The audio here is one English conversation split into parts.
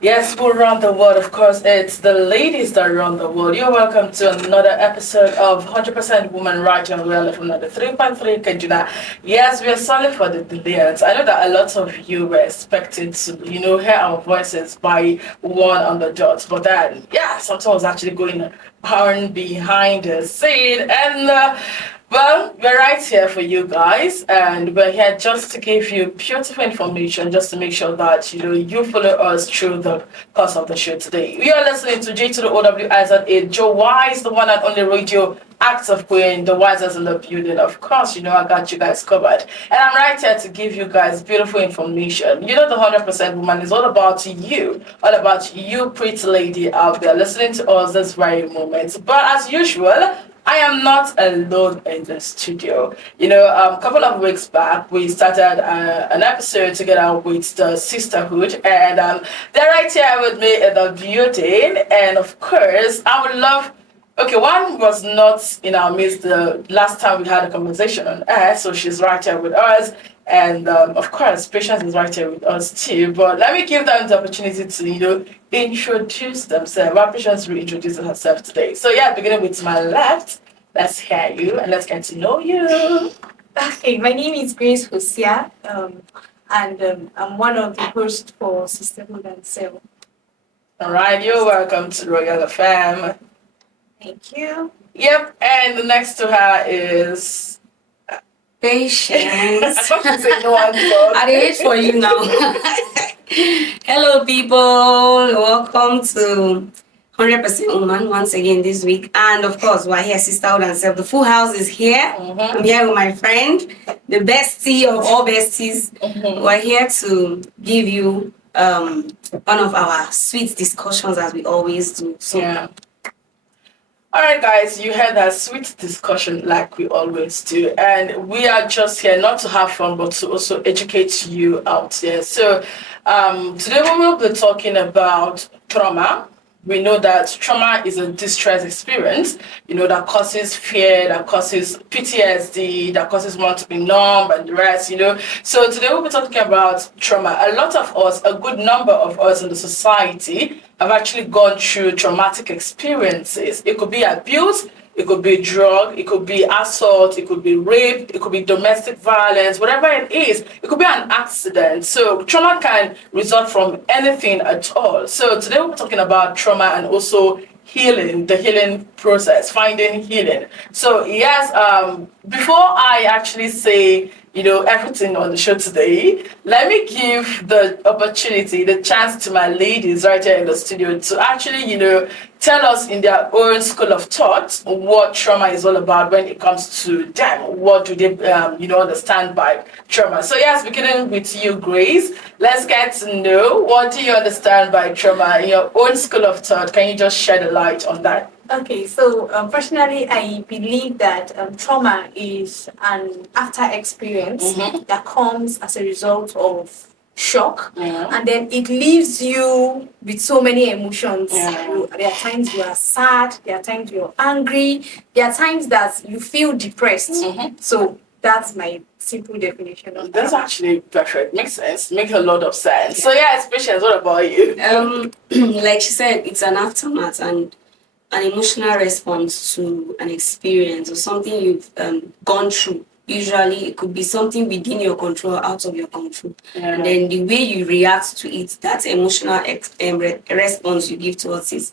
Yes, we run the world. Of course, it's the ladies that run the world. You're welcome to another episode of 100% Woman Right, and we are from the 3.3 Kajuna. Yes, we are sorry for the delays. I know that a lot of you were expecting to, hear our voices by one on the dot, but then, something was actually going on behind the scene, and well, we're right here for you guys, and we're here just to give you beautiful information, just to make sure that you follow us through the course of the show today. We are listening to J to the OWIZ, Joe Wise, the one and only radio active queen, the wisest in the building. Of course, I got you guys covered, and I'm right here to give you guys beautiful information. The 100% woman is all about you, pretty lady out there listening to us this very moment. But as usual, I am not alone in the studio. A couple of weeks back, we started an episode together with the Sisterhood, and they're right here with me in the building. And of course, I would love. Okay, one was not in our midst the last time we had a conversation on air, so she's right here with us. And of course, Patience is right here with us too. But let me give them the opportunity to, introduce themselves. Well, Patience will introduce herself today. So beginning with my left, let's hear you and let's get to know you. Okay, my name is Grace Hosea, and I'm one of the hosts for Sisterhood and Cell. All right, you're welcome to Royal FM. Thank you. Yep, and the next to her is Patience. I thought you said no one. I did it for you now. Hello, people. Welcome to 100% Woman once again this week. And of course, we're here, Sisterhood and Self. The full house is here. I'm here with my friend, the bestie of all besties. We're here to give you one of our sweet discussions as we always do. So, All right, guys, you had that sweet discussion like we always do. And we are just here not to have fun, but to also educate you out there. So today we will be talking about trauma. We know that trauma is a distress experience, that causes fear, that causes PTSD, that causes one to be numb and the rest, So today we'll be talking about trauma. A lot of us, a good number of us in the society have actually gone through traumatic experiences. It could be abuse, it could be drug, it could be assault, it could be rape, it could be domestic violence, whatever it is. It could be an accident. So trauma can result from anything at all. So today we're talking about trauma and also healing, the healing process, finding healing. So yes, before I actually say everything on the show today, let me give the opportunity, the chance to my ladies right here in the studio to actually, tell us in their own school of thought what trauma is all about when it comes to them. What do they, understand by trauma? So yes, beginning with you, Grace, let's get to know what do you understand by trauma in your own school of thought. Can you just shed a light on that? Okay, so personally, I believe that trauma is an after experience that comes as a result of shock, and then it leaves you with so many emotions. There are times you are sad, there are times you're angry, there are times that you feel depressed. So that's my simple definition of That's actually perfect. Makes sense. Makes a lot of sense. So yes, Patience, what about you? like she said, it's an aftermath and an emotional response to an experience or something you've gone through. Usually, it could be something within your control, out of your control. And then the way you react to it, that emotional response you give towards it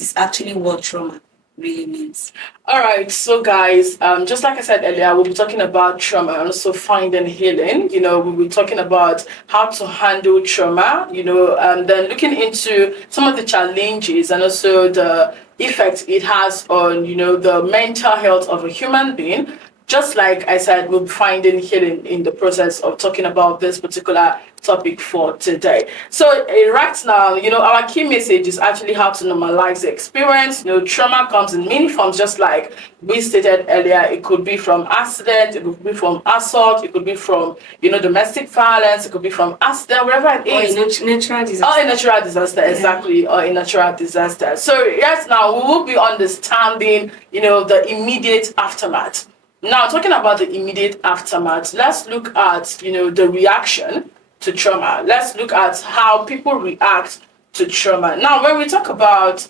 is actually what trauma really means. All right, so guys, just like I said earlier, we'll be talking about trauma and also finding healing. We'll be talking about how to handle trauma, and then looking into some of the challenges and also the effect it has on, the mental health of a human being. Just like I said, we'll be finding healing in the process of talking about this particular topic for today. So right now, our key message is actually how to normalize the experience. Trauma comes in many forms, just like we stated earlier. It could be from accident, it could be from assault, it could be from, domestic violence, it could be from accident, wherever it is. Or a natural disaster. Or a natural disaster, exactly, or a natural disaster. So yes, now we will be understanding, the immediate aftermath. Now, talking about the immediate aftermath, let's look at, the reaction to trauma. Let's look at how people react to trauma. Now, when we talk about,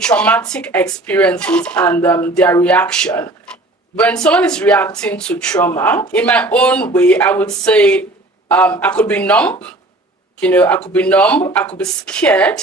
traumatic experiences and their reaction, when someone is reacting to trauma, in my own way, I would say I could be numb. I could be scared,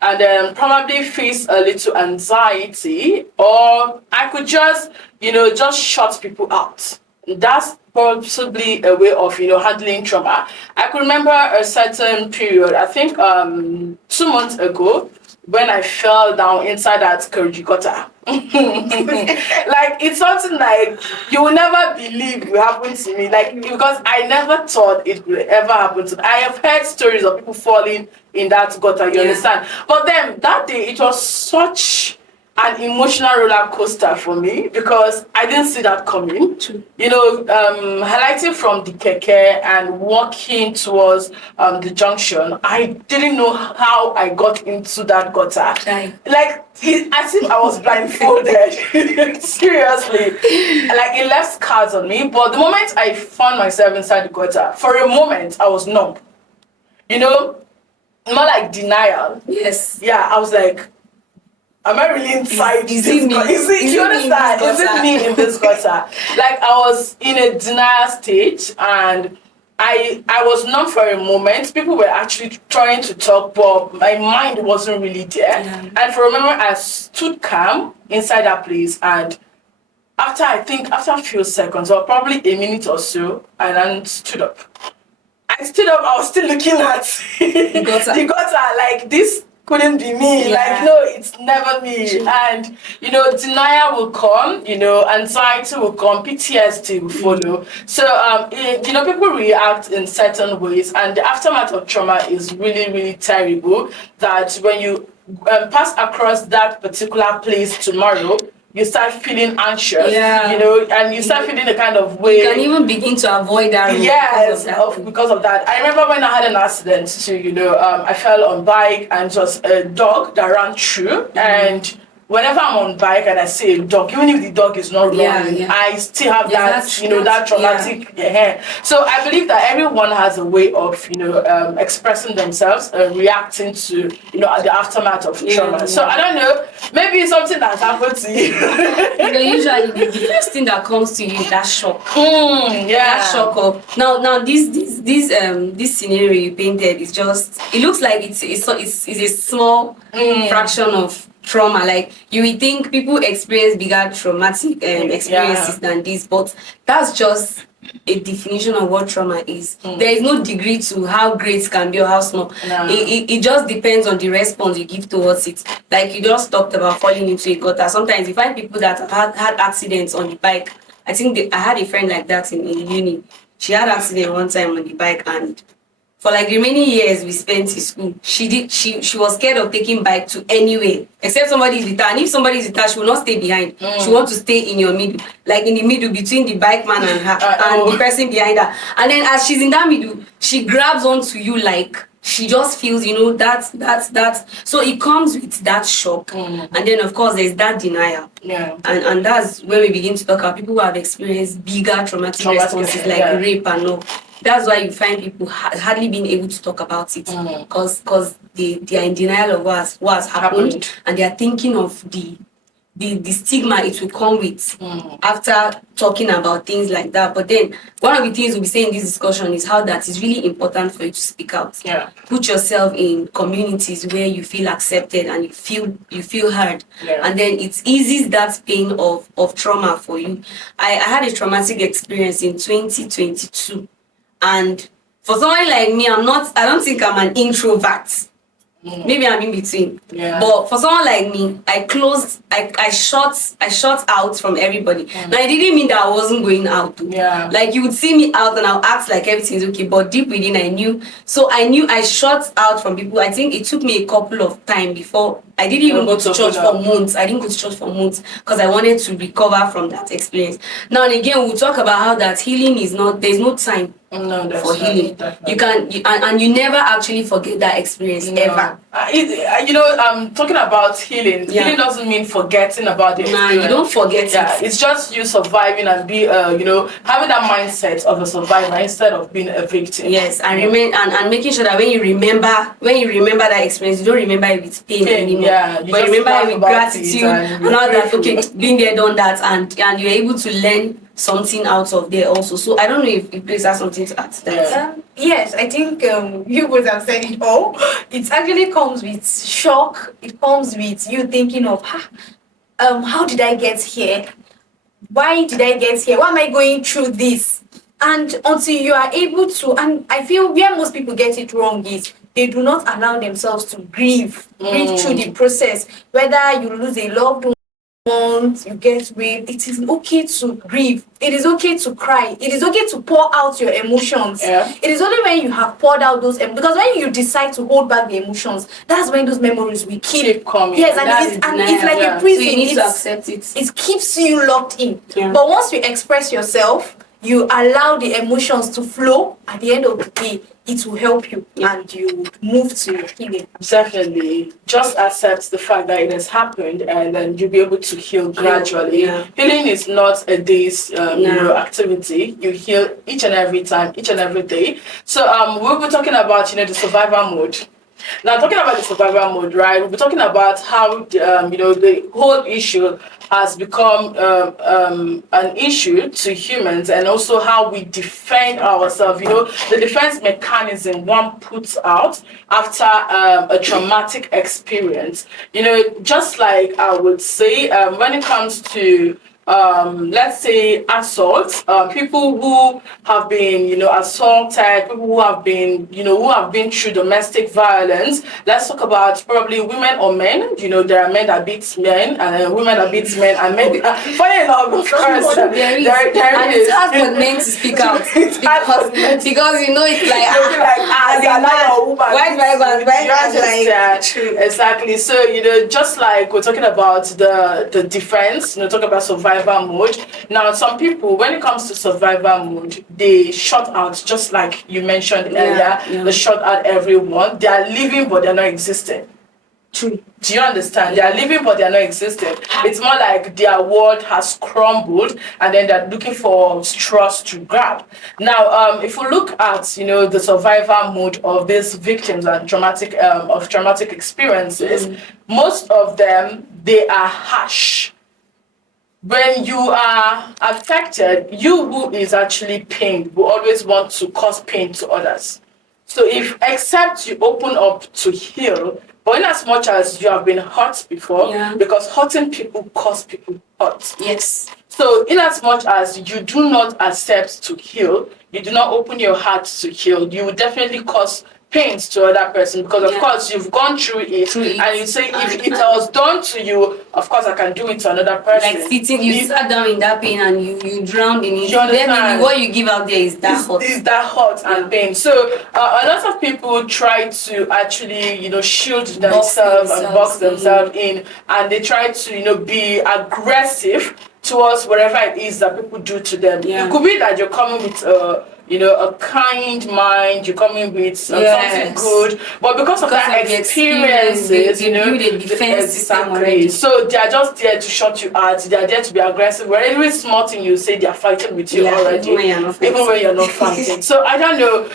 and then probably face a little anxiety, or I could just, just shut people out. That's possibly a way of, handling trauma. I could remember a certain period, I think 2 months ago, when I fell down inside that Kurji gutter. Like, it's something like you will never believe will happen to me. Like, because I never thought it would ever happen to me. I have heard stories of people falling in that gutter, you understand? But then that day, it was such an emotional roller coaster for me because I didn't see that coming. Highlighting from the keke and walking towards the junction, I didn't know how I got into that gutter. Like, as if I was blindfolded. Seriously. Like, it left scars on me. But the moment I found myself inside the gutter, for a moment, I was numb. More like denial. Yes. Yeah, I was like, am I really inside Is this it me? gutter? You understand? Is it me in this gutter? Like, I was in a denial state, and I was numb for a moment. People were actually trying to talk, but my mind wasn't really there. Yeah. And for a moment, I stood calm inside that place, and after a few seconds, or probably a minute or so, I then stood up. I stood up, I was still looking at the gutter, like, this couldn't be me. Yeah. Like, no, it's never me. True. And, denial will come, anxiety will come, PTSD will follow. So, people react in certain ways, and the aftermath of trauma is really, really terrible, that when you pass across that particular place tomorrow, you start feeling anxious, and you start feeling the kind of way. You can even begin to avoid that. Yes, because of that. I remember when I had an accident too, I fell on bike and just a dog that ran through, and whenever I'm on bike and I see a dog, even if the dog is not running, I still have that traumatic hair. So I believe that everyone has a way of, expressing themselves, reacting to, the aftermath of trauma. So I don't know, maybe it's something that happened to you. Usually the first thing that comes to you is that shock. That shock of now this scenario you painted is just, it looks like it's a small fraction of trauma. Like, you would think people experience bigger traumatic experiences than this, but that's just a definition of what trauma is. There is no degree to how great it can be or how small. No. It just depends on the response you give towards it. Like you just talked about falling into a gutter. Sometimes you find people that have had accidents on the bike. I think I had a friend like that in uni. She had an accident one time on the bike, and for like the many years we spent in school, she was scared of taking bike to anywhere except somebody is with her. And if somebody is with her, she will not stay behind. She wants to stay in your middle, like in the middle between the bike man and her and the person behind her. And then as she's in that middle, she grabs onto you, like she just feels, that's so it comes with that shock. And then of course there's that denial. And that's when we begin to talk about people who have experienced bigger traumatic responses like rape and all. That's why you find people hardly being able to talk about it, because they are in denial of what has happened, and they are thinking of the stigma it will come with after talking about things like that. But then one of the things we'll be saying in this discussion is how that is really important for you to speak out. Put yourself in communities where you feel accepted and you feel heard, and then it eases that pain of trauma for you. I had a traumatic experience in 2022. And for someone like me, I don't think I'm an introvert. Maybe I'm in between. But for someone like me, I shut out from everybody. Now, it didn't mean that I wasn't going out. Like, you would see me out and I'll act like everything's okay. But deep within, I knew I shut out from people. I think it took me a couple of time before. I didn't even go to church for months. I didn't go to church for months because I wanted to recover from that experience. Now and again, we'll talk about how that healing is not, there's no time. No, for healing. definitely. You can, and you never actually forget that experience ever. Talking about healing. Yeah. Healing doesn't mean forgetting about the Nah, experience. you don't forget it. It's just you surviving and be, having that mindset of a survivor instead of being a victim. Yes, and remain and making sure that when you remember that experience, you don't remember it with pain anymore. Yeah, but you remember it with gratitude and all that. Okay, being there, done that, and you're able to learn something out of there also. So I don't know if Grace has something to add to that. Yes, I think you both have said it all. It actually comes with shock. It comes with you thinking of, how did I get here? Why did I get here? Why am I going through this? And until you are able to, and I feel where most people get it wrong is they do not allow themselves to grieve through the process. Whether you lose a loved one, you get raped, it is okay to grieve. It is okay to cry. It is okay to pour out your emotions. Yeah. It is only when you have poured out those because when you decide to hold back the emotions, that's when those memories will keep coming. Yes, and it's like a prison. So you need to accept it. It keeps you locked in. Yeah. But once you express yourself, you allow the emotions to flow. At the end of the day, it will help you and you move to your healing. Definitely. Just accept the fact that it has happened and then you'll be able to heal gradually. Yeah. Healing is not a day's activity. You heal each and every time, each and every day. So we'll be talking about the survival mode. Now, talking about the survival mode, right? We'll be talking about how the whole issue has become an issue to humans, and also how we defend ourselves. The defense mechanism one puts out after a traumatic experience. Just like I would say, when it comes to let's say assault, people who have been assaulted, people who have been through domestic violence. Let's talk about probably women or men. There are men that beat men and women that beat men, and men funny enough, of course there is. And it's hard for men to speak out because it's like exactly. So just like we're talking about the defense, talk about survival mode. Now, some people, when it comes to survival mode, they shut out, just like you mentioned earlier. They shut out everyone. They are living, but they're not existing. True. Do you understand? They are living, but they are not existing. It's more like their world has crumbled, and then they're looking for straws to grab. Now, if we look at the survival mode of these victims and traumatic experiences, most of them, they are harsh. When you are affected, you who is actually pained will always want to cause pain to others. So except you open up to heal, but in as much as you have been hurt before, because hurting people cause people hurt. Yes. So in as much as you do not accept to heal, you do not open your heart to heal, you will definitely cause pains to other person, because of course you've gone through it, and you say if it was done to you, of course I can do it to another person. Like sitting, you sat down in that pain and you drowned in it. Then what you give out there is that hurt. Is that hurt and pain. So a lot of people try to actually shield themselves and box themselves in, and they try to be aggressive towards whatever it is that people do to them. It could be that you're coming with a kind mind, you're coming with something good, but because of that experiences, you build a defense system already. So they are just there to shut you out. They are there to be aggressive. Where every small thing you say, they are fighting with you already, even when you're not fighting. So I don't know,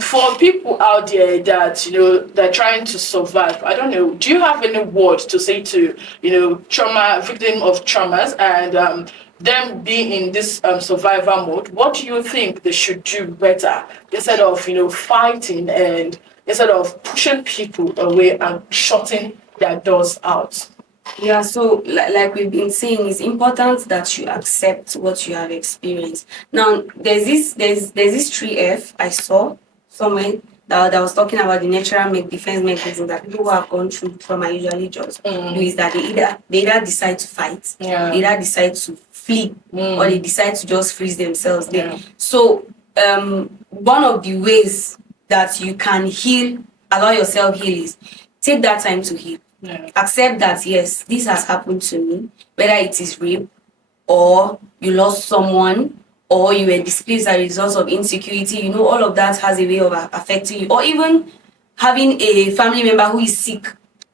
for people out there that they're trying to survive, I don't know, do you have any word to say to victim of traumas and them being in this survival mode? What do you think they should do better instead of fighting and instead of pushing people away and shutting their doors out? Yeah, so like we've been saying, it's important that you accept what you have experienced. Now, there's this 3F I saw somewhere that was talking about the natural defense mechanism that people who have gone through trauma usually just do, is that they either decide to fight, they either decide to flee, or they decide to just freeze themselves there. So one of the ways that you can heal, allow yourself heal, is take that time to heal. Accept that yes, this has happened to me, whether it is rape or you lost someone or you were displeased as a result of insecurity, you know, all of that has a way of affecting you. Or even having a family member who is sick.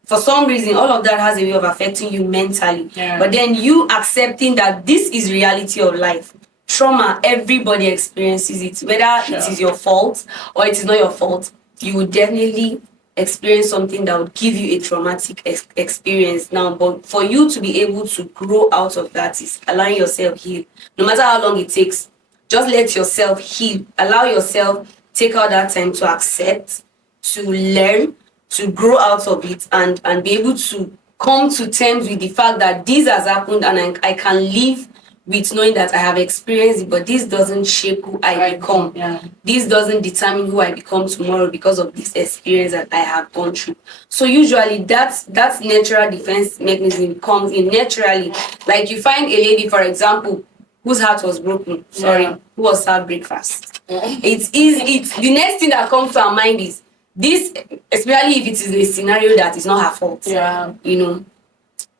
For some reason, all of that has a way of affecting you mentally. Yeah. But then you accepting that this is reality of life. Trauma, everybody experiences it. Whether it is your fault or it is not your fault, you will definitely experience something that would give you a traumatic experience now. But for you to be able to grow out of that is allowing yourself heal. No matter how long it takes, just let yourself heal. Allow yourself take out that time to accept, to learn, to grow out of it, and be able to come to terms with the fact that this has happened, and I can live with knowing that I have experienced it, but this doesn't shape who I become. Yeah. This doesn't determine who I become tomorrow because of this experience that I have gone through. So usually that's natural defense mechanism comes in naturally. Like you find a lady, for example, whose heart was broken, who was served breakfast. It's easy. It's the next thing that comes to our mind is this, especially if it is a scenario that is not her fault. Yeah. You know,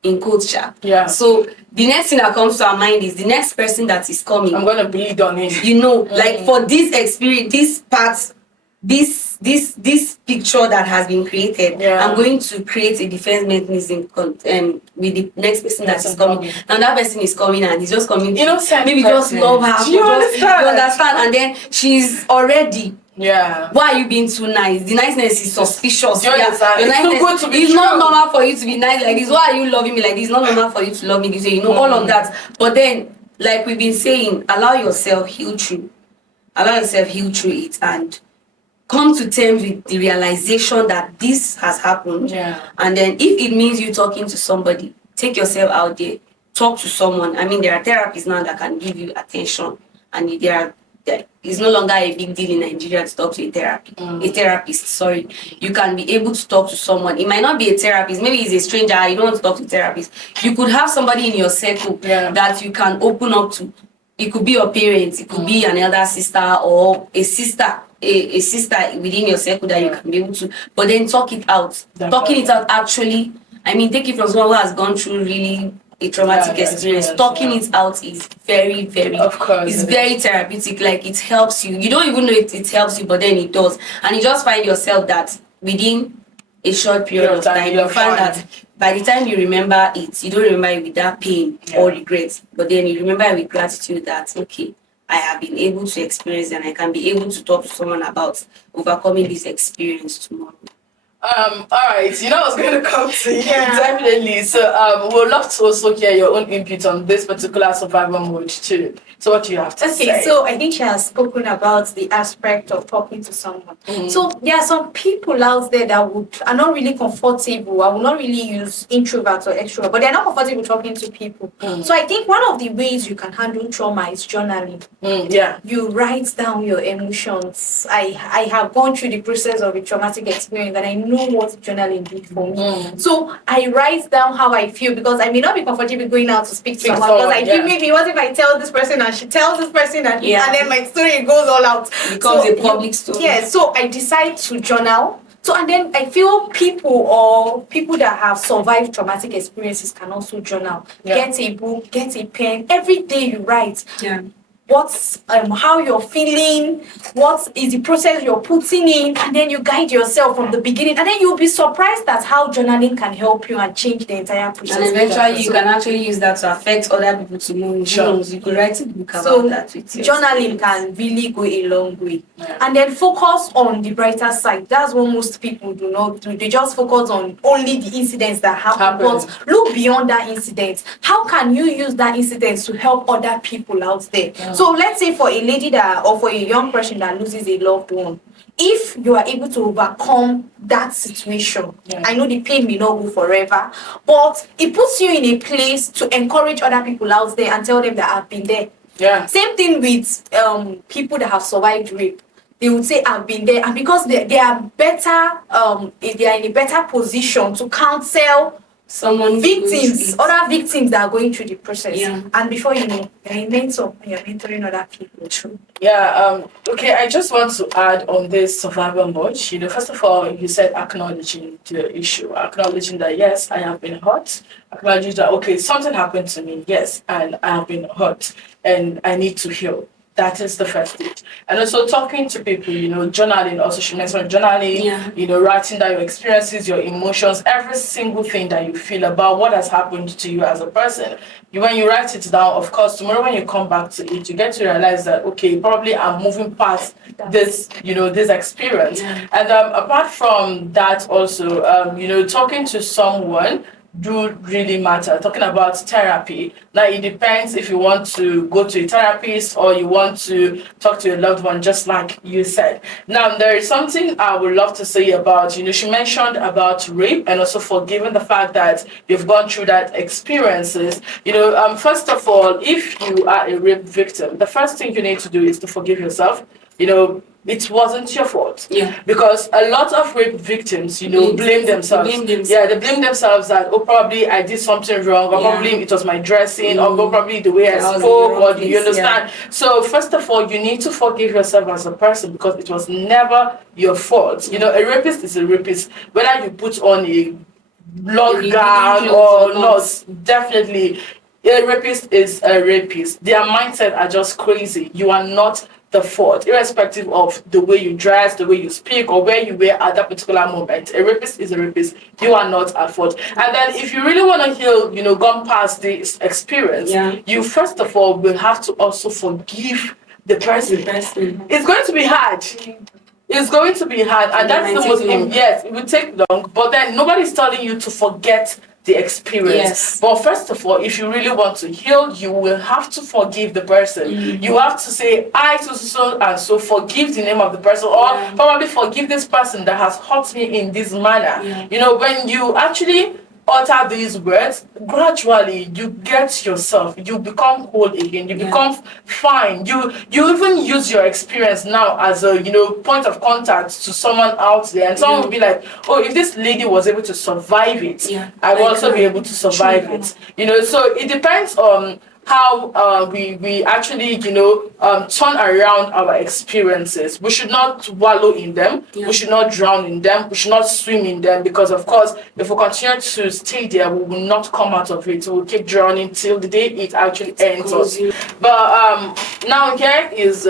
in culture. Yeah. So the next thing that comes to our mind is the next person that is coming. I'm gonna bleed on him. You know, like for this experience, this part, this picture that has been created, I'm going to create a defense mechanism with the next person that is coming. Now that person is coming and he's just coming to maybe just love her. Do you understand? You understand? And then she's already. Yeah. Why are you being too nice? The niceness is suspicious. You understand? Your It's too niceness, good to be it's true. not normal for you to be nice like this. Why are you loving me like this? It's not normal for you to love me this way. You know, all of that. But then, like we've been saying, allow yourself heal through. Allow yourself heal through it and come to terms with the realization that this has happened. Yeah. And then if it means you talking to somebody, take yourself out there, talk to someone. I mean, there are therapists now that can give you attention, and it's no longer a big deal in Nigeria to talk to a therapist. Sorry, you can be able to talk to someone. It might not be a therapist, maybe it's a stranger. You don't want to talk to a therapist. You could have somebody in your circle that you can open up to. It could be your parents, it could be an elder sister or a sister within your circle that you can be able to. But then talk it out. Definitely. Talking it out actually, I mean, take it from someone who has gone through really a traumatic experience. Talking it out is very, very, of course, it's very therapeutic. Like it helps you. You don't even know it helps you, but then it does. And you just find yourself that within a short period of time, you find that by the time you remember it, you don't remember it with that pain or regret, but then you remember it with gratitude that, okay, I have been able to experience and I can be able to talk to someone about overcoming this experience tomorrow. All right, you know I was going to come to you, definitely. So we'd love to also hear your own input on this particular survival mode too. So what do you have to say? Okay, so I think she has spoken about the aspect of talking to someone. So there are some people out there that are not really comfortable. I will not really use introverts or extroverts, but they're not comfortable talking to people. So I think one of the ways you can handle trauma is journaling. You write down your emotions. I have gone through the process of a traumatic experience and I know what journaling did for me. So I write down how I feel because I may not be comfortable going out to speak to someone because I feel maybe what if I tell this person and she tells this person and then my story goes all out. It becomes a public story. Yeah, so I decide to journal. So and then I feel people that have survived traumatic experiences can also journal. Get a book, get a pen. Every day you write. What's how you're feeling, what is the process you're putting in, and then you guide yourself from the beginning, and then you'll be surprised at how journaling can help you and change the entire process. And eventually you can actually use that to affect other people to know. You could write a book about that with you. Journaling can really go a long way. And then focus on the brighter side. That's what most people do not do. They just focus on only the incidents that happen. But look beyond that incident. How can you use that incident to help other people out there? So let's say for a lady or for a young person that loses a loved one, if you are able to overcome that situation, I know the pain may not go forever, but it puts you in a place to encourage other people out there and tell them that I've been there. Same thing with people that have survived rape. They would say I've been there, and because they are better, they are in a better position to counsel other victims that are going through the process. And before you know, you're a mentor and you're mentoring other people. True. Okay, I just want to add on this survival mode. First of all, you said acknowledging the issue, acknowledging that yes, I have been hurt, acknowledging that okay, something happened to me, yes, and I have been hurt and I need to heal. That is the first stage. And also talking to people, journaling. Also, she mentioned journaling, writing down your experiences, your emotions, every single thing that you feel about what has happened to you as a person. When you write it down, of course, tomorrow when you come back to it, you get to realize that, okay, probably I'm moving past this, this experience. And apart from that also, talking to someone do really matter. Talking about therapy, now it depends if you want to go to a therapist or you want to talk to your loved one, just like you said. Now there is something I would love to say about, she mentioned about rape and also forgiving the fact that you've gone through that experiences. First of all, if you are a rape victim, the first thing you need to do is to forgive yourself. It wasn't your fault. Yeah. Because a lot of rape victims, blame themselves. Yeah, they blame themselves that, probably I did something wrong, or probably it was my dressing, or probably the way I spoke, or you understand? Yeah. So first of all, you need to forgive yourself as a person because it was never your fault. A rapist is a rapist. Whether you put on a long gown or not, definitely, a rapist is a rapist. Their mindset are just crazy. You are not the fault, irrespective of the way you dress, the way you speak, or where you were at that particular moment. A rapist is a rapist. You are not at fault. And then if you really want to heal, gone past this experience, you first of all will have to also forgive the person. It's going to be hard. It's going to be hard, and that's the most. Yes, it will take long, but then nobody's telling you to forget the experience. Yes. But first of all, if you really want to heal, you will have to forgive the person. You have to say, I so and so forgive the name of the person, or probably forgive this person that has hurt me in this manner. When you actually utter these words, gradually you get yourself, you become whole again, you become fine. You even use your experience now as a point of contact to someone out there, and someone will be like, oh, if this lady was able to survive it, I will also be able to survive it. So it depends on how we actually turn around our experiences. We should not wallow in them. We should not drown in them. We should not swim in them, because of course if we continue to stay there, we will not come out of it. We'll keep drowning till the day it actually ends us. But now here is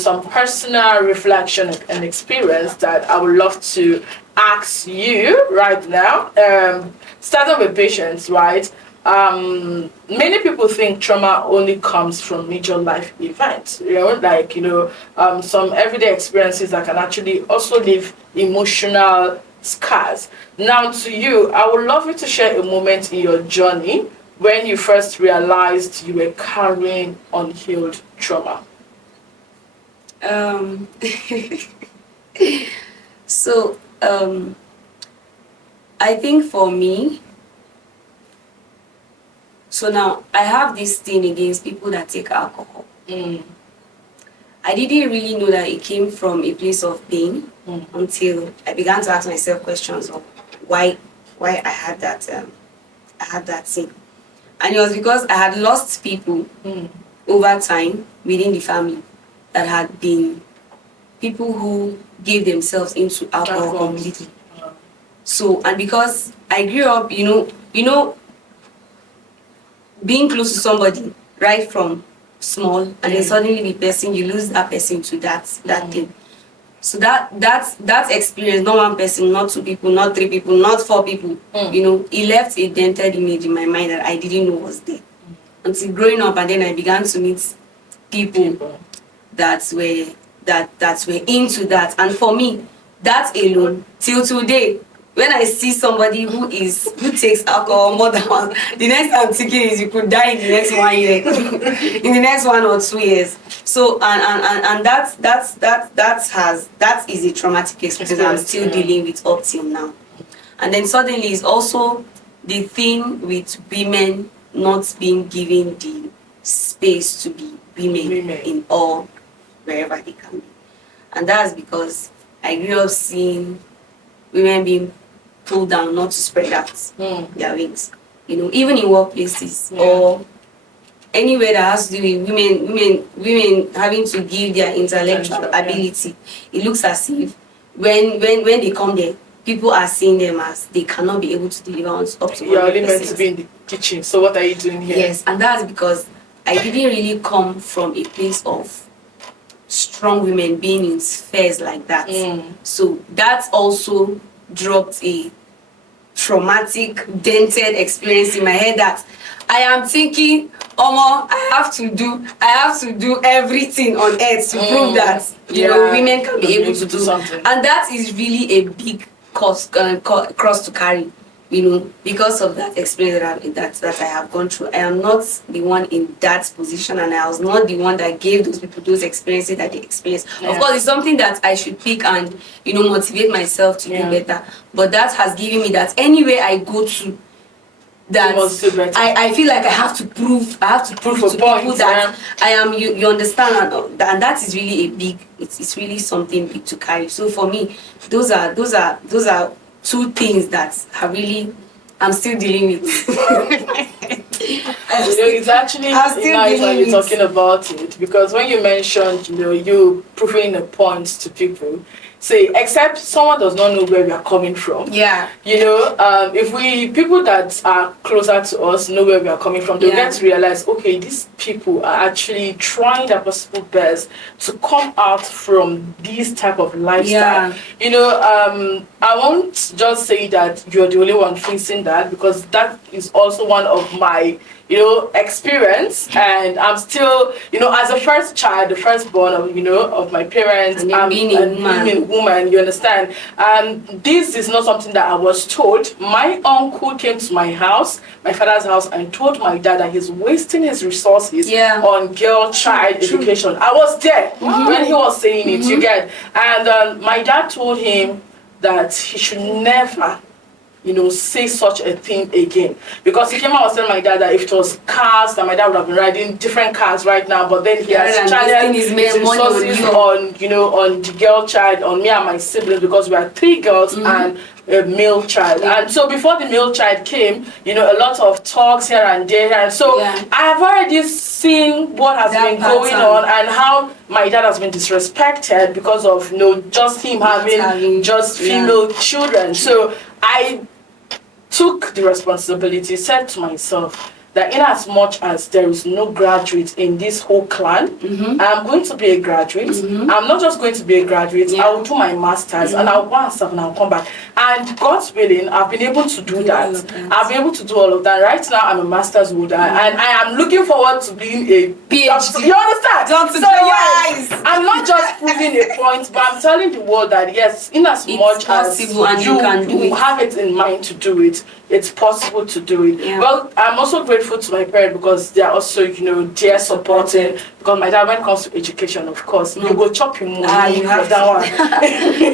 some personal reflection and experience that I would love to ask you right now, starting with patience, right? Many people think trauma only comes from major life events, some everyday experiences that can actually also leave emotional scars. Now to you, I would love you to share a moment in your journey when you first realized you were carrying unhealed trauma. I think for me, so now I have this thing against people that take alcohol. I didn't really know that it came from a place of pain until I began to ask myself questions of why I had that thing. And it was because I had lost people over time within the family that had been people who gave themselves into alcohol completely. So, and because I grew up, being close to somebody right from small, and then suddenly the person, you lose that person to that thing. So that experience, not one person, not two people, not three people, not four people, it left a dented image in my mind that I didn't know was there. Until growing up, and then I began to meet people that were into that. And for me, that alone, till today, when I see somebody who takes alcohol more than one, the next I'm thinking is you could die in the next 1 year, in the next 1 or 2 years. So and that is a traumatic experience I'm still dealing with up till now. And then suddenly it's also the thing with women not being given the space to be women in all wherever they can be. And that's because I grew up seeing women being pulled down, not to spread out their wings. Even in workplaces or anywhere that has to do with women having to give their intellectual ability. It looks as if when they come there, people are seeing them as they cannot be able to deliver up to 100%. You're only meant to be in the kitchen, so what are you doing here? Yes, and that's because I didn't really come from a place of strong women being in spheres like that. So that also dropped a traumatic, dented experience in my head that I am thinking, Omo, I have to do everything on earth to prove that women can be able to do something. And that is really a big cross to carry, because of that experience that I have gone through. I am not the one in that position, and I was not the one that gave those people those experiences that they experienced. Of course, it's something that I should pick and motivate myself to do better. But that has given me that anywhere I go to, that I feel like I have to prove to people that I am, you understand, and that is really it's really something big to carry. So for me, those are two things that I'm still dealing with. It's actually nice when you're talking about it, because when you mentioned you proving a point to people, say, except someone does not know where we are coming from. Yeah. If people that are closer to us know where we are coming from, they'll get to realize, okay, these people are actually trying their possible best to come out from this type of lifestyle. I won't just say that you're the only one facing that, because that is also one of my experience, and I'm still, as a first child, the firstborn of my parents, and being a woman, you understand. This is not something that I was told. My uncle came to my house, my father's house, and told my dad that he's wasting his resources on child education. I was there when he was saying it, you get. And my dad told him that he should never say such a thing again, because he came out and telling my dad that if it was cars, that my dad would have been riding different cars right now, but then he has channeled his resources on the girl child, on me and my siblings, because we are 3 girls and a male child. And so before the male child came, a lot of talks here and there, and so I have already seen what has been going on, and how my dad has been disrespected because of just him having just female children. So I took the responsibility, said to myself that in as much as there is no graduate in this whole clan, I'm going to be a graduate. I'm not just going to be a graduate, I will do my master's, and I'll go and serve, and I'll come back. And God's willing, I've been able to do that. I've been able to do all of that. Right now, I'm a master's holder, and I am looking forward to being a PhD. You understand? So yes, I'm not just proving a point, but I'm telling the world that yes, in as much as you can do have it in mind to do it, it's possible to do it. Well, I'm also grateful to my parents, because they are also, they're supporting. Because my dad, when it comes to education, of course, you go chop him money for that one.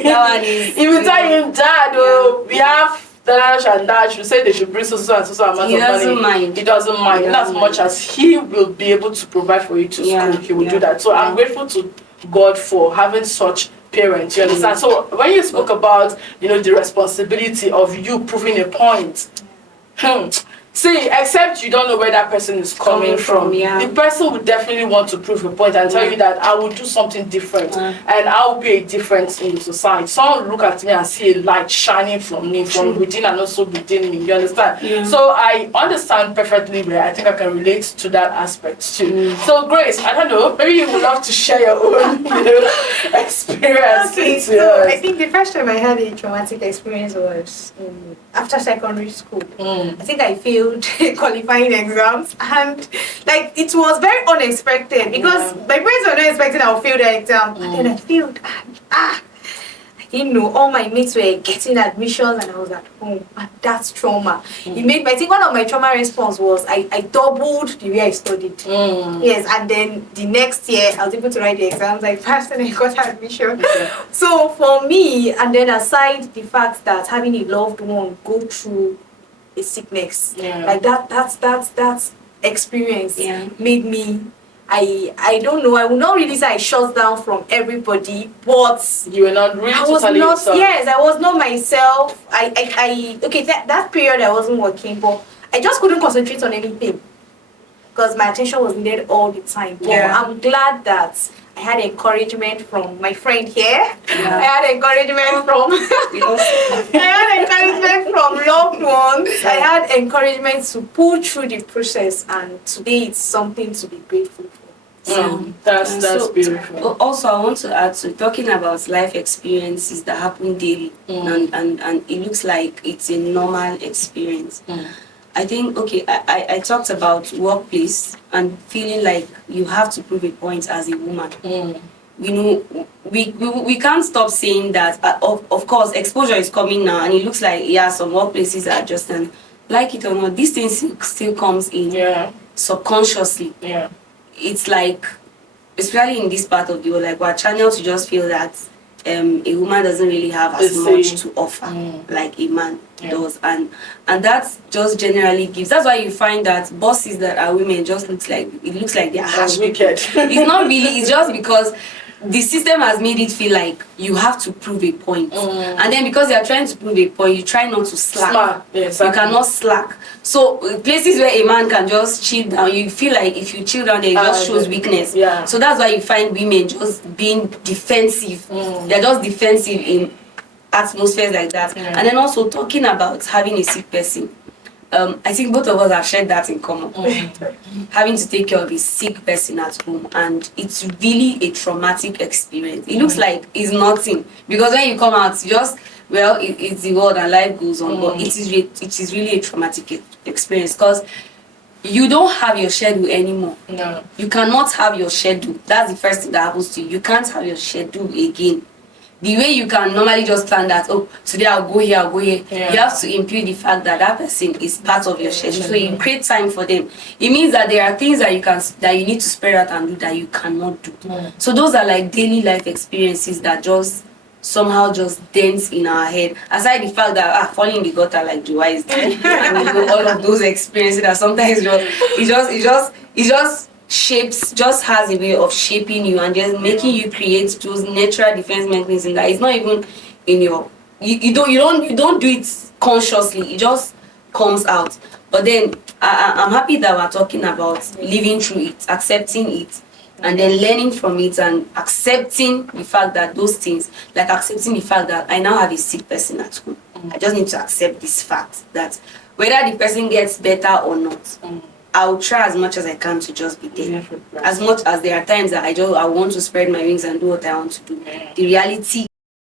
That one is. If you tell him, Dad, we have dash and dash, you say they should bring so and so amount of money. He doesn't mind. In as much as he will be able to provide for you to school, he will do that. So I'm grateful to God for having such parents, you understand? So when you spoke about, the responsibility of you proving a point, see, except you don't know where that person is coming from. The person would definitely want to prove a point and tell you that I will do something different, and I will be a difference in the society. Someone will look at me and see a light shining from me, from within and also within me. You understand? So I understand perfectly where I think I can relate to that aspect too. So Grace, I don't know, maybe you would love to share your own experience. Okay, so I think the first time I had a traumatic experience was after secondary school. I think I failed qualifying exams, and it was very unexpected, because my parents were not expecting I would fail the exam, and then I failed. I didn't know, all my mates were getting admissions and I was at home, and that's trauma. It made I think one of my trauma response was I doubled the way I studied. Yes, and then the next year I was able to write the exams, I passed and I got admission. So for me, and then aside the fact that having a loved one go through a sickness, that's experience made me, I don't know, I will not really say I shut down from everybody, but you were not really totally yourself. Yes, I was not myself. Okay, that period I wasn't working, but I just couldn't concentrate on anything, because my attention was needed all the time. I'm glad that I had encouragement from my friend here. I had encouragement from loved ones. I had encouragement to pull through the process, and today it's something to be grateful for. That's beautiful. Also, I want to add to talking about life experiences that happen daily, and it looks like it's a normal experience. I think, okay, I talked about workplace and feeling like you have to prove a point as a woman. You know, we can't stop saying that. Of course, exposure is coming now, and it looks like, yeah, some workplaces are just, and like it or not, this thing still comes in subconsciously. It's like, especially in this part of the world, like we're channeled to just feel that a woman doesn't really have as much to offer like a man does, and that just generally gives. That's why you find that bosses that are women just looks like they're harsh wicked. It's not really. It's just because the system has made it feel like you have to prove a point. And then because you are trying to prove a point, you try not to slack. Yeah, exactly. You cannot slack. So places where a man can just chill down, you feel like if you chill down there, it just shows weakness. So that's why you find women just being defensive. They're just defensive in atmospheres like that. And then also talking about having a sick person. I think both of us have shared that in common. Having to take care of a sick person at home, and it's really a traumatic experience. It looks like it's nothing, because when you come out, it's the world and life goes on, but it is really a traumatic experience, because you don't have your schedule anymore. You cannot have your schedule. That's the first thing that happens to you. You can't have your schedule again. The way you can normally just plan that, oh, today I'll go here, you have to impute the fact that that person is part of your schedule. So you create time for them. It means that there are things that you need to spread out and do that you cannot do. So those are like daily life experiences that just somehow just dents in our head. Aside the fact that falling in the gutter like Joa is there, and all of those experiences that sometimes it just shapes, just has a way of shaping you and just making you create those natural defense mechanisms that it's not even in your you don't do it consciously, it just comes out. But then I'm happy that we're talking about living through it, accepting it, and then learning from it, and accepting the fact that those things, like accepting the fact that I now have a sick person at home. I just need to accept this fact that whether the person gets better or not, I'll try as much as I can to just be there. As much as there are times that I want to spread my wings and do what I want to do. The reality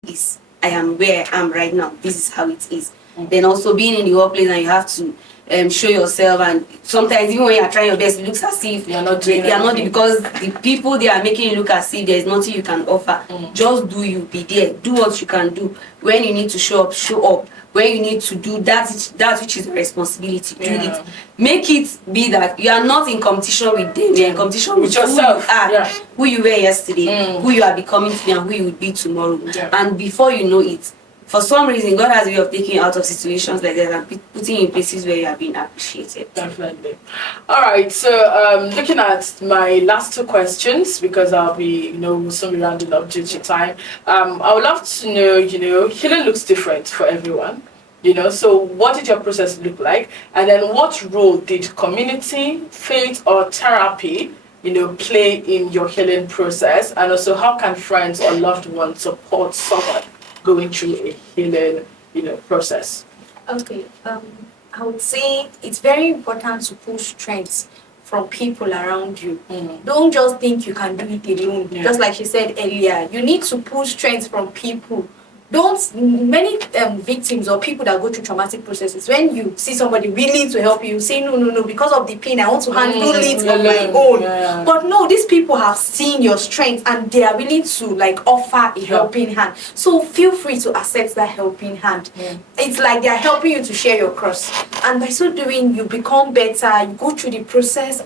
is I am where I am right now. This is how it is. Then also being in the workplace and you have to show yourself, and sometimes even when you are trying your best, it looks as if you're not doing anything, because the people they are making you look as if there's nothing you can offer. Just do you, be there, do what you can do. When you need to show up. When you need to do that which is your responsibility, do it. Make it be that you are not in competition with them, you're in competition with yourself. Who you were yesterday, who you are becoming today, and who you will be tomorrow. And before you know it, for some reason, God has a way of taking you out of situations like that and putting you in places where you are being appreciated. Definitely. All right. So, looking at my last two questions, because I'll be, soon be rounding up due to time. I would love to know, healing looks different for everyone. So what did your process look like? And then what role did community, faith, or therapy, play in your healing process? And also, how can friends or loved ones support someone going through a healing, process? Okay, I would say it's very important to push strengths from people around you. Don't just think you can do it alone. Just like she said earlier, you need to push strengths from people. Many victims or people that go through traumatic processes, when you see somebody willing to help you, say no, because of the pain, I want to handle it on my own. But no, these people have seen your strength and they are willing to offer a helping hand. So feel free to accept that helping hand. It's like they are helping you to share your cross. And by so doing, you become better, you go through the process,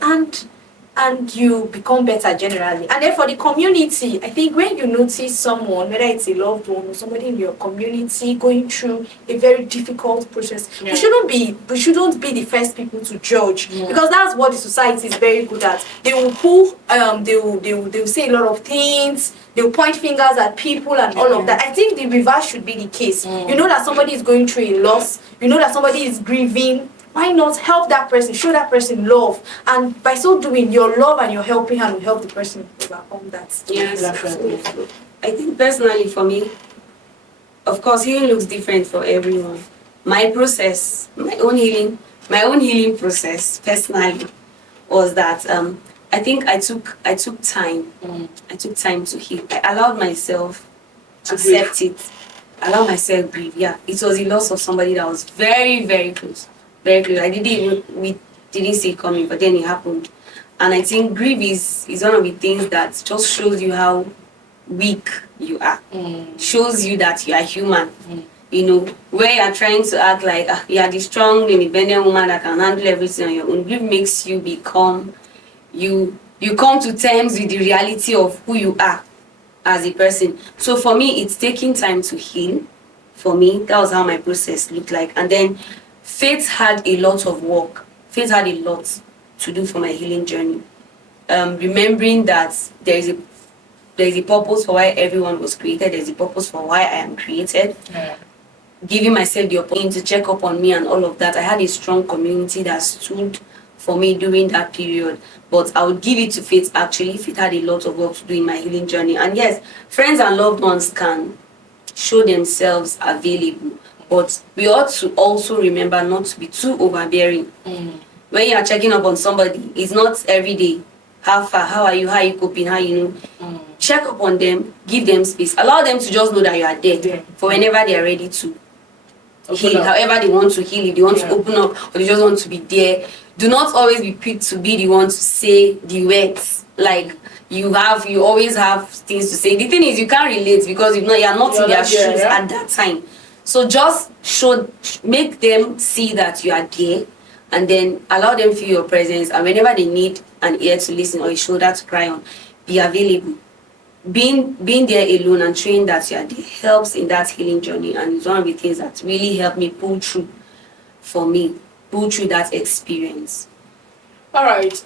and you become better generally. And then for the community, I think when you notice someone, whether it's a loved one or somebody in your community going through a very difficult process, we shouldn't be the first people to judge, because that's what the society is very good at. They will they will say a lot of things. They will point fingers at people and all of that. I think the reverse should be the case. You know that somebody is going through a loss. You know that somebody is grieving. Why not help that person, show that person love, and by so doing, your love and your helping hand will help the person overcome that. Yes, I think personally for me, of course, healing looks different for everyone. My process, my own healing process personally was that I think I took time. I took time to heal. I allowed myself to accept it. Allow myself grieve. Yeah, it was the loss of somebody that was very, very close. Very close. We didn't see it coming, but then it happened. And I think grief is one of the things that just shows you how weak you are. Shows you that you are human. You know, where you are trying to act like you are the strong, independent woman that can handle everything on your own. Grief makes you become, you come to terms with the reality of who you are as a person. So for me, it's taking time to heal. For me, that was how my process looked like. And then Faith had a lot of work. Faith had a lot to do for my healing journey. Remembering that there is a purpose for why everyone was created. There's a purpose for why I am created. Yeah. Giving myself the opportunity to check up on me and all of that. I had a strong community that stood for me during that period. But I would give it to Faith actually. Faith had a lot of work to do in my healing journey. And yes, friends and loved ones can show themselves available. But we ought to also remember not to be too overbearing. When you are checking up on somebody, it's not every day. How far? How are you? How are you coping? How you know? Check up on them. Give them space. Allow them to just know that you are there for whenever they are ready to heal. However they want to heal. If they want to open up or they just want to be there. Do not always be quick to be the one to say the words. Like you always have things to say. The thing is you can't relate because you are not in their shoes at that time. So just make them see that you are there. And then allow them feel your presence. And whenever they need an ear to listen or a shoulder to cry on, be available. Being there alone and showing that you are there helps in that healing journey. And it's one of the things that really helped me pull through that experience. All right.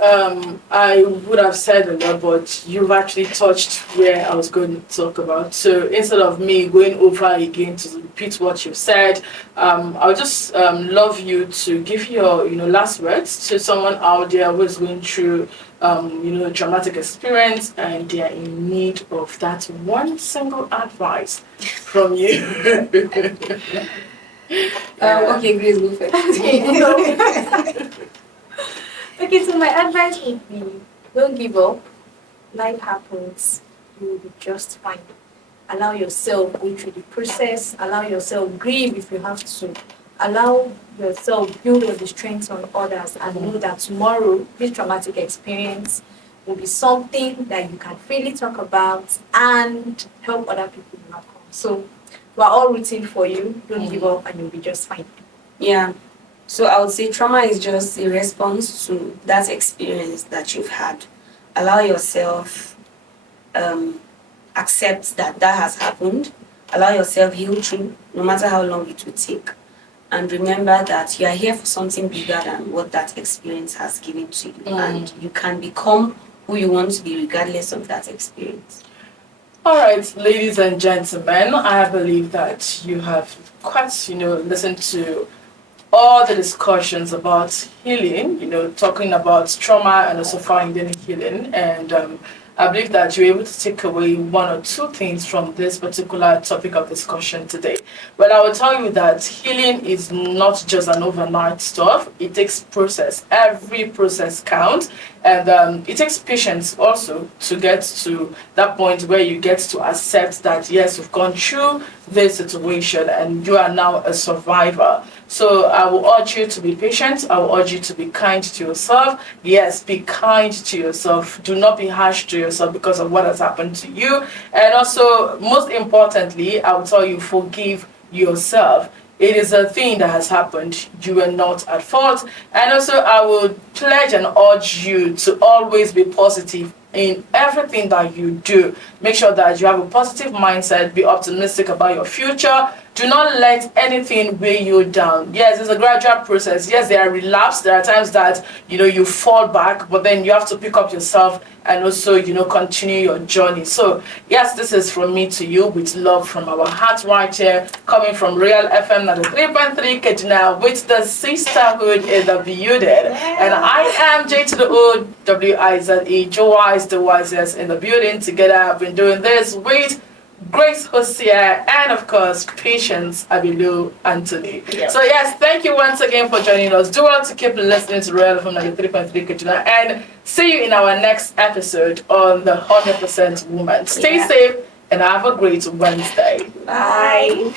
I would have said a lot, but you've actually touched where I was going to talk about. So instead of me going over again to repeat what you've said, I would just love you to give your last words to someone out there who is going through a traumatic experience and they are in need of that one single advice from you. Okay, Grace, go first. Okay, so my advice would be don't give up. Life happens. You will be just fine. Allow yourself go through the process. Allow yourself grieve if you have to. Allow yourself build on the strengths on others and know that tomorrow this traumatic experience will be something that you can freely talk about and help other people overcome. So we're all rooting for you. Don't give up and you'll be just fine. Yeah. So I would say trauma is just a response to that experience that you've had. Allow yourself accept that has happened. Allow yourself heal through, no matter how long it will take. And remember that you are here for something bigger than what that experience has given to you. And you can become who you want to be regardless of that experience. All right, ladies and gentlemen, I believe that you have quite, listened to all the discussions about healing, talking about trauma and also finding healing. And I believe that you're able to take away one or two things from this particular topic of discussion today. But I will tell you that healing is not just an overnight stuff. It takes process. Every process counts. And it takes patience also to get to that point where you get to accept that, yes, you've gone through this situation and you are now a survivor. So I will urge you to be patient. I will urge you to be kind to yourself. Yes, be kind to yourself. Do not be harsh to yourself because of what has happened to you. And also, most importantly, I will tell you, forgive yourself. It is a thing that has happened. You were not at fault. And also, I will pledge and urge you to always be positive in everything that you do. Make sure that you have a positive mindset. Be optimistic about your future. Do not let anything weigh you down. Yes, it's a gradual process. Yes, there are relapses. There are times that, you fall back, but then you have to pick up yourself and also, continue your journey. So, yes, this is from me to you with love from our heart right here, coming from Real FM 93.3 Kejina with the sisterhood in the building. And I am J to the O, W-I-Z-E, Joe is the wisest in the building. Together, I've been doing this with Grace Hosea, and of course, Patience Abilu Anthony. Yeah. So yes, thank you once again for joining us. Do well to keep listening to Real from 93.3 Kajuna, and see you in our next episode on the 100% Woman. Stay safe and have a great Wednesday. Bye.